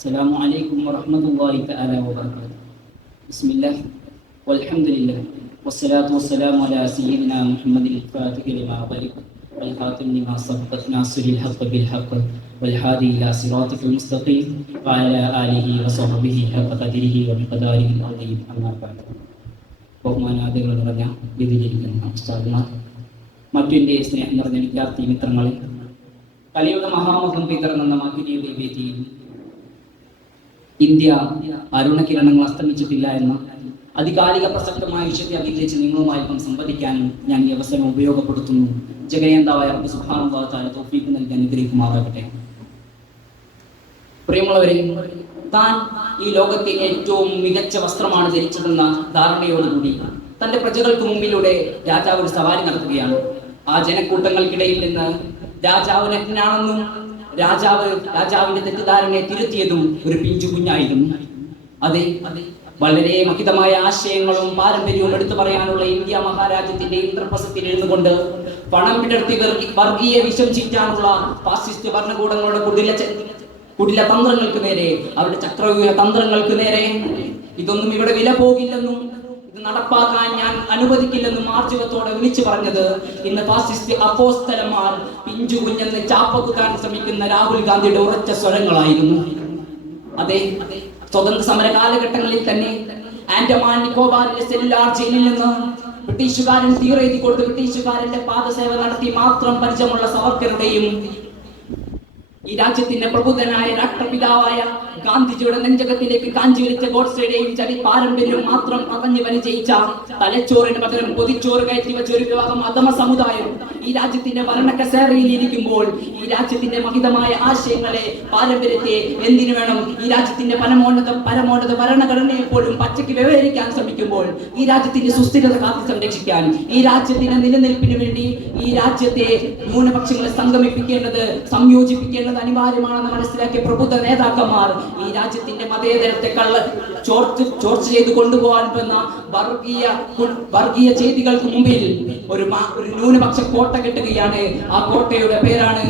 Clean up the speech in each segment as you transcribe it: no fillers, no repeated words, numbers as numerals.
السلام عليكم ورحمة الله تعالى وبركاته. بسم الله والحمد لله والصلاة والسلام على سيدنا محمد الفاتح لما أغلق والخاتم لما سبق ناصر الحق بالحق والهادي إلى صراطك المستقيم وعلى آله وصحبه حق قدره ومقداره العظيم. أما بعد. ബഹുമാനാദികൾ നിറഞ്ഞ വിധിലിരിക്കുന്ന ഉസ്താദുമാർ, മറ്റെൻ്റെ സ്നേഹം നിറഞ്ഞ വിദ്യാർത്ഥി മിത്രങ്ങളെ, കലിയുടെ മഹാമുഖം പിതർന്ന മകിരിയുടെ വേദിയിൽ ഇന്ത്യ അരുണകിരണങ്ങൾ അസ്തമിച്ചിട്ടില്ല എന്ന അധികാലിക പ്രസക്തമായ വിഷയത്തെ അധികരിച്ച് നിങ്ങളുമായിപ്പം സംവദിക്കാനും ഞാൻ ഈ അവസരം ഉപയോഗപ്പെടുത്തുന്നു. ജഗനേന്താവായ റബ്ബ് സുബ്ഹാനഹു വ തആല തൗഫീഖ് നൽകി അനുഗ്രഹിക്കുമാറാകട്ടെ. പ്രിയമുള്ളവരെ, താൻ ഈ ലോകത്തെ ഏറ്റവും മികച്ച വസ്ത്രമാണ് ധരിച്ചതെന്ന ധാരണയോടുകൂടി തന്റെ പ്രജകൾക്ക് മുമ്പിലൂടെ രാജാവ് ഒരു സവാരി നടത്തുകയാണ്. ആ ജനക്കൂട്ടങ്ങൾക്കിടയിൽ നിന്ന് രാജാവ് നഗ്നനാണെന്നും രാജാവിന്റെ തെറ്റിദ്ധാരണയെ തിരുത്തിയതും ഒരു പിഞ്ചു കുഞ്ഞായിരുന്നു. അതെ, വളരെ മഹിതമായ ആശയങ്ങളും പാരമ്പര്യവും എടുത്തു പറയാനുള്ള ഇന്ത്യ മഹാരാജ്യത്തിന്റെ ഇന്ദ്രപ്രസ്ഥത്തിൽ എഴുന്നുകൊണ്ട് പണം വിടർത്തി വർഗീയ വിഷം ചീറ്റാനുള്ള ഫാസിസ്റ്റ് ഭരണകൂടങ്ങളുടെ കുടില തന്ത്രങ്ങൾക്ക് നേരെ, അവരുടെ ചക്രവ്യൂഹ തന്ത്രങ്ങൾക്ക് നേരെ ഇതൊന്നും ഇവിടെ വില പോകില്ലെന്നും ഇത് നടപ്പാക്കാൻ ഞാൻ അനുവദിക്കില്ലെന്നും ആർജവത്തോടെ വിളിച്ചു പറഞ്ഞത് ഇന്ന് ഫാസിസ്റ്റ് അപ്പോസ്തലന്മാർ പിഞ്ചു കുഞ്ഞെന്ന് ചാപ്പക്കുത്താൻ ശ്രമിക്കുന്ന രാഹുൽ ഗാന്ധിയുടെ ഉറച്ച സ്വരങ്ങളായിരുന്നു. അതെ, സ്വതന്ത്ര സമര കാലഘട്ടങ്ങളിൽ തന്നെ ആൻഡമാൻ നിക്കോബാറിലെ സെല്ലുലാർ ജയിലിൽ നിന്ന് ബ്രിട്ടീഷുകാരൻ തീരെഴുതി കൊടുത്ത് ബ്രിട്ടീഷുകാരന്റെ പാദസേവ നടത്തി മാത്രം പരിചയമുള്ള സവർക്കറുടെയും ഈ രാജ്യത്തിന്റെ പ്രബുദ്ധനായ രാഷ്ട്രപിതാവായ ഗാന്ധിജിയുടെ നെഞ്ചകത്തിലേക്ക് കാഞ്ചി വലിച്ച ഗോഡ്സെയുടെയും ചരി പാരമ്പര്യവും മാത്രം പറഞ്ഞു പരിചയിച്ച തലച്ചോറിന് പകരം പൊതിച്ചോറ് കയറ്റി വെച്ച ഒരു വിഭാഗം അധമ സമുദായം ഈ രാജ്യത്തിന്റെ ഭരണക്കസേരയിൽ ഇരിക്കുമ്പോൾ ഈ രാജ്യത്തിന്റെ മഹിതമായ ആശയങ്ങളെ, പാരമ്പര്യത്തെ എന്തിനു വേണം ഈ രാജ്യത്തിന്റെ പരമോന്നത ഭരണഘടനയെ പോലും പച്ചയ്ക്ക് വ്യവഹരിക്കാൻ ശ്രമിക്കുമ്പോൾ ഈ രാജ്യത്തിന്റെ സുസ്ഥിരത കാത്തു സംരക്ഷിക്കാൻ, ഈ രാജ്യത്തിന്റെ നിലനിൽപ്പിന് വേണ്ടി ഈ രാജ്യത്തെ ന്യൂനപക്ഷങ്ങളെ സംഗമിപ്പിക്കേണ്ടത്, സംയോജിപ്പിക്കേണ്ടത് അനിവാര്യമാണെന്ന് മനസ്സിലാക്കിയ പ്രബുദ്ധ നേതാക്കന്മാർ ഈ രാജ്യത്തിന്റെ മതേതരത്തെ ചോർച്ച ചെയ്ത് കൊണ്ടുപോകാൻ വന്ന വർഗീയ ചെയ്തികൾക്ക് മുമ്പിൽ ഒരു ന്യൂനപക്ഷ കോട്ട കെട്ടുകയാണ്. ആ കോട്ടയുടെ പേരാണ്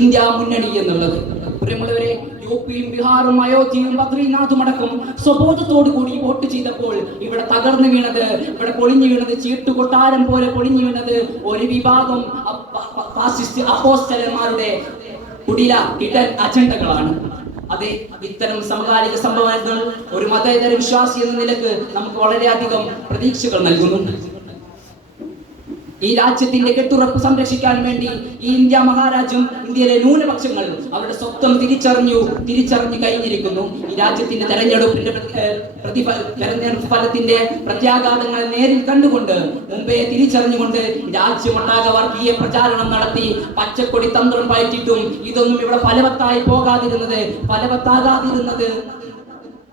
ഇന്ത്യ മുന്നണി എന്നുള്ളത്. പ്രിയമുള്ളവരെ, യുപിയും ബീഹാറും അയോധ്യയും ബദ്രീനാഥും അടക്കം സ്വബോധത്തോടു കൂടി വോട്ട് ചെയ്തപ്പോൾ ഇവിടെ തകർന്നു വീണത്, ഇവിടെ പൊളിഞ്ഞു വീണത്, ചീട്ടുകൊട്ടാരം പോലെ പൊളിഞ്ഞു വീണത് ഒരു വിഭാഗം ഫാസിസ്റ്റ് അപ്പോസ്തലന്മാരുടെ കുടില ഹിഡൻ അജണ്ടകളാണ്. അതെ, ഇത്തരം സമകാലിക സംഭവങ്ങൾ ഒരു മതേതര വിശ്വാസി എന്ന നിലക്ക് നമുക്ക് വളരെയധികം പ്രതീക്ഷകൾ നൽകുന്നു. ഈ രാജ്യത്തിന്റെ കെട്ടുറപ്പ് സംരക്ഷിക്കാൻ വേണ്ടി ഈ ഇന്ത്യ മഹാരാജ്യം, ഇന്ത്യയിലെ ന്യൂനപക്ഷങ്ങൾ അവരുടെ സ്വത്വം തിരിച്ചറിഞ്ഞു കഴിഞ്ഞിരിക്കുന്നു. ഈ രാജ്യത്തിന്റെ തെരഞ്ഞെടുപ്പ് ഫലത്തിന്റെ പ്രത്യാഘാതങ്ങൾ നേരിൽ കണ്ടുകൊണ്ട്, മുമ്പേ തിരിച്ചറിഞ്ഞുകൊണ്ട് രാജ്യമൊട്ടാകെ വർഗീയ പ്രചാരണം നടത്തി പച്ചക്കൊടി തന്ത്രം പയറ്റിട്ടും ഇതൊന്നും ഇവിടെ ഫലവത്താകാതിരുന്നത്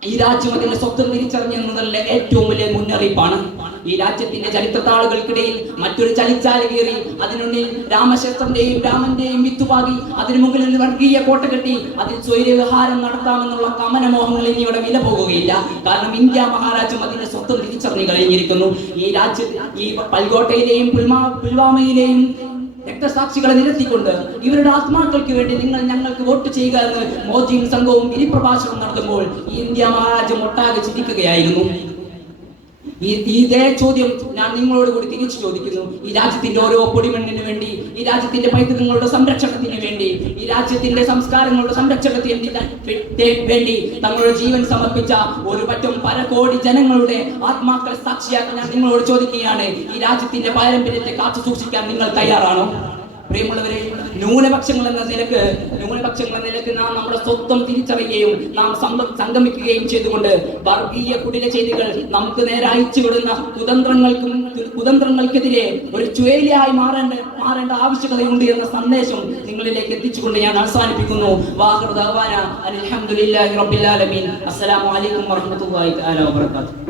ഈ രാജ്യം അതിന്റെ സ്വത്വം തിരിച്ചറിഞ്ഞെന്നതിലെ ഏറ്റവും വലിയ മുന്നറിയിപ്പാണ്. ഈ രാജ്യത്തിന്റെ ചരിത്രത്താളുകൾക്കിടയിൽ മറ്റൊരു ചലിച്ചാല് കീറി അതിനുള്ളിൽ രാമന്റെയും വിത്തുപാകി അതിനു മുമ്പിൽ നിന്ന് വർഗീയ കോട്ട കെട്ടി അതിൽ സ്വൈര്യവിഹാരം നടത്താമെന്നുള്ള കമനമോഹങ്ങൾ ഇനി ഇവിടെ വില പോകുകയില്ല. കാരണം ഇന്ത്യ മഹാരാജ്യം അതിന്റെ സ്വത്വം തിരിച്ചറിഞ്ഞു കഴിഞ്ഞിരിക്കുന്നു. ഈ രാജ്യത്ത് ഈ പൽഗോട്ടയിലെയും പുൽവാമയിലെയും രക്തസാക്ഷികളെ നിരത്തിക്കൊണ്ട് ഇവരുടെ ആത്മാക്കൾക്ക് വേണ്ടി നിങ്ങൾ ഞങ്ങൾക്ക് വോട്ട് ചെയ്യുക എന്ന് മോദിയും സംഘവും ഗിരിപ്രഭാഷണം നടത്തുമ്പോൾ ഈ ഇന്ത്യ മഹാരാജ്യം ഒട്ടാകെ ചിന്തിക്കുകയായിരുന്നു. ഇതേ ചോദ്യം ഞാൻ നിങ്ങളോട് കൂടി തിരിച്ചു ചോദിക്കുന്നു. ഈ രാജ്യത്തിന്റെ ഓരോ പൊടിമണ്ണിന് വേണ്ടി, ഈ രാജ്യത്തിന്റെ പൈതൃകങ്ങളുടെ സംരക്ഷണത്തിന് വേണ്ടി, ഈ രാജ്യത്തിന്റെ സംസ്കാരങ്ങളുടെ സംരക്ഷണത്തിന് വേണ്ടി തങ്ങളുടെ ജീവൻ സമർപ്പിച്ച ഒരു പറ്റം പരകോടി ജനങ്ങളുടെ ആത്മാക്കൾ സാക്ഷിയാക്കാൻ ഞാൻ നിങ്ങളോട് ചോദിക്കുകയാണ്, ഈ രാജ്യത്തിന്റെ പാരമ്പര്യത്തെ കാത്തു സൂക്ഷിക്കാൻ നിങ്ങൾ തയ്യാറാണോ? പ്രിയമുള്ളവരെ, ന്യൂനപക്ഷങ്ങൾ എന്ന നിലക്ക് നാം നമ്മുടെ സ്വത്വം തിരിച്ചറിയുകയും നാം സംഗമിക്കുകയും ചെയ്തുകൊണ്ട് വർഗീയ കുടില ചെയ്തികൾ നമുക്ക് നേരെ അയച്ചുവിടുന്ന കുതന്ത്രങ്ങൾക്കെതിരെ ഒരു ചുഴലിയായി മാറേണ്ട ആവശ്യകതയുണ്ട് എന്ന സന്ദേശം നിങ്ങളിലേക്ക് എത്തിച്ചുകൊണ്ട് ഞാൻ അവസാനിപ്പിക്കുന്നു. വാഹിറു ദഅ്വാനാ അൽഹംദുലില്ലാഹി റബ്ബിൽ ആലമീൻ. അസ്സലാമു അലൈക്കും വറഹ്മത്തുള്ളാഹി തആല വബറകാതുഹു.